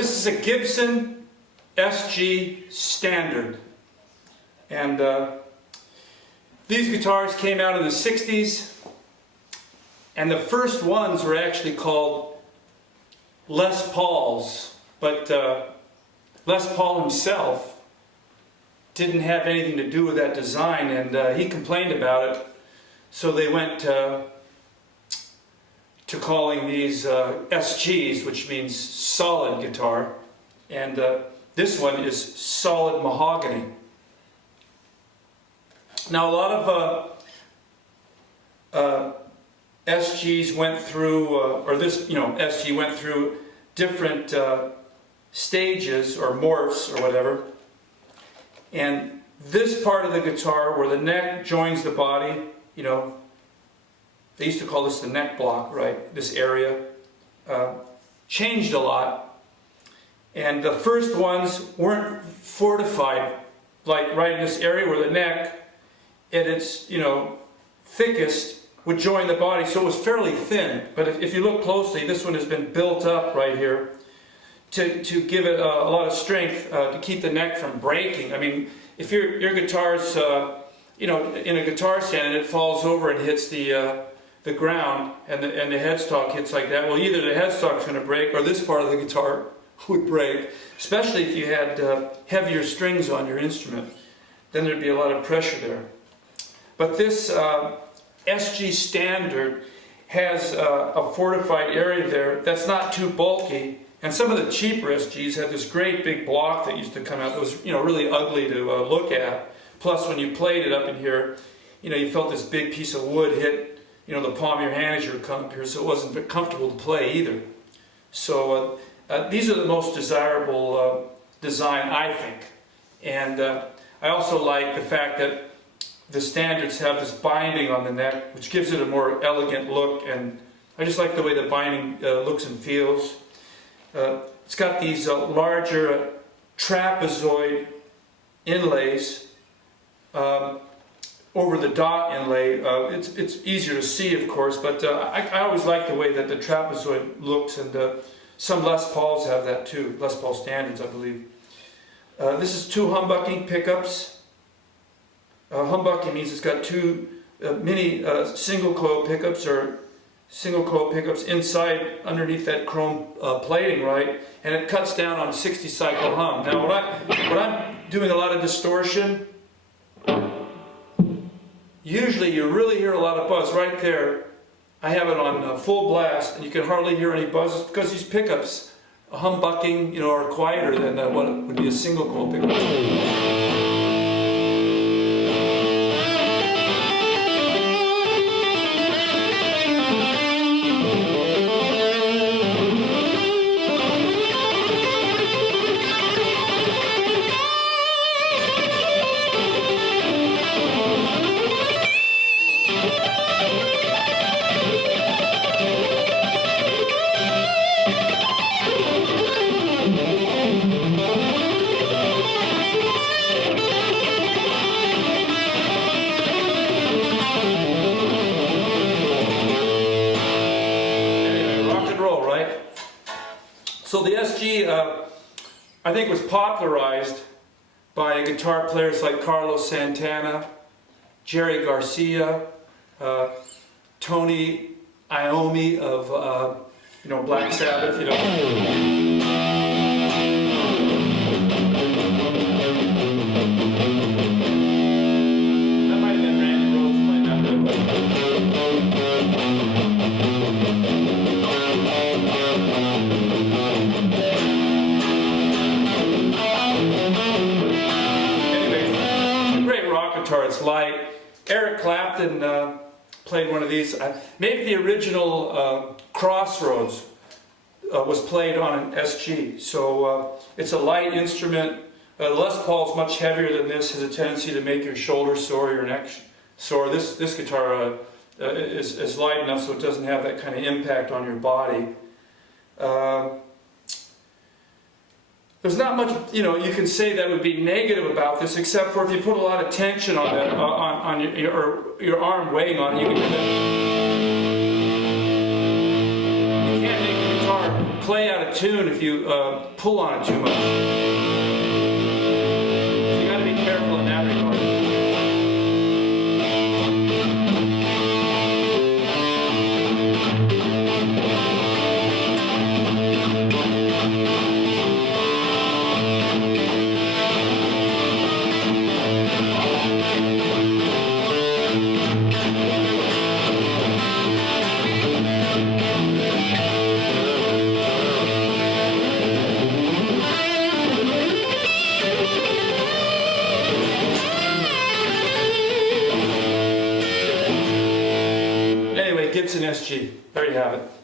This is a Gibson SG Standard, and these guitars came out in the 60s, and the first ones were actually called Les Pauls, but Les Paul himself didn't have anything to do with that design, and he complained about it, so they went to calling these SGs, which means solid guitar, and this one is solid mahogany. Now a lot of SGs went through, or this, SG went through different stages or morphs or whatever, and this part of the guitar where the neck joins the body, they used to call this the neck block, right? This area changed a lot, and the first ones weren't fortified, like right in this area where the neck at its thickest would join the body, so it was fairly thin. But if you look closely, this one has been built up right here to give it a lot of strength to keep the neck from breaking. I mean, if your guitar's in a guitar stand and it falls over and hits the ground, and the headstock hits like that, well, either the headstock's going to break or this part of the guitar would break, especially if you had heavier strings on your instrument. Then there'd be a lot of pressure there. But this SG Standard has a fortified area there that's not too bulky, and some of the cheaper SGs had this great big block that used to come out that was really ugly to look at. Plus, when you played it up in here, you felt this big piece of wood hit the palm of your hand as you were coming up here, so it wasn't very comfortable to play either. So these are the most desirable design, I think. And I also like the fact that the Standards have this binding on the neck, which gives it a more elegant look, and I just like the way the binding looks and feels. It's got these larger trapezoid inlays over the dot inlay. It's easier to see, of course, but I always like the way that the trapezoid looks, and some Les Pauls have that too, Les Paul Standards, I believe. This is two humbucking pickups. Humbucking means it's got two mini single coil pickups, or single coil pickups inside underneath that chrome plating, right? And it cuts down on 60 cycle hum. Now when I'm doing a lot of distortion, usually you really hear a lot of buzz right there. I have it on full blast, and you can hardly hear any buzz because these pickups, humbucking, are quieter than what would be a single coil pickup. So the SG, I think, was popularized by guitar players like Carlos Santana, Jerry Garcia, Tony Iommi of Black Sabbath. That might have been Randy Rhoads playing that. It's light. Eric Clapton played one of these. Maybe the original Crossroads was played on an SG. So it's a light instrument. Les Paul's much heavier than this, has a tendency to make your shoulder sore, your neck sore. This guitar is light enough so it doesn't have that kind of impact on your body. There's not much, you can say that would be negative about this, except for if you put a lot of tension on it, on your arm weighing on it, you can't make the guitar play out of tune if you pull on it too much. So you got to be careful in that regard. Gibson SG. There you have it.